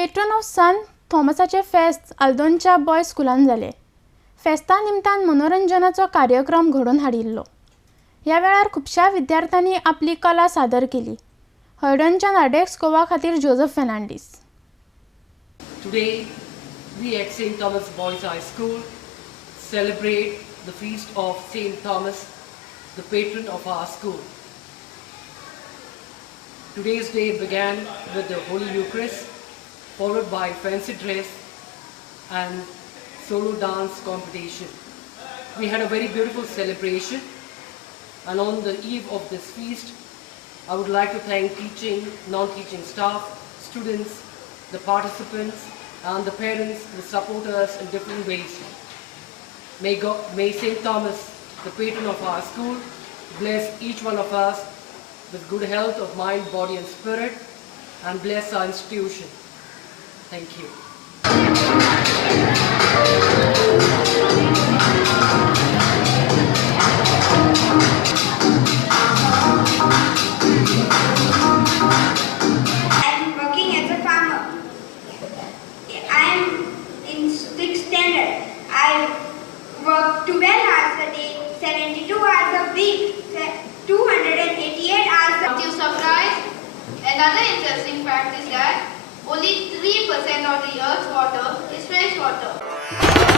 Patron of सन थॉमसाचे फेस्त आल्दोनच्या boys स्कुलान जाले. फेस्ता निमतान मनोरंजनाचो कार्यक्रम घडोवन हाडिल्लो. ह्या वेळार खुबश्या विद्यार्थ्यांनी आपली कला सादर केली. हळडणच्या नार्डेक्स गोवा खातीर Joseph Fernandes. Today, we at St. Thomas Boys High School celebrate the feast of St. Thomas, the patron of our school. Today's day began with the Holy Eucharist, followed by fancy dress and solo dance competition. We had a very beautiful celebration, and on the eve of this feast, I would like to thank teaching, non-teaching staff, students, the participants and the parents who support us in different ways. May St. Thomas, the patron of our school, bless each one of us with good health of mind, body and spirit, and bless our institution. Thank you. I work 12 hours a day, 72 hours a week, 288 hours a To surprise, another interesting fact is that only 3% of the Earth's water is fresh water.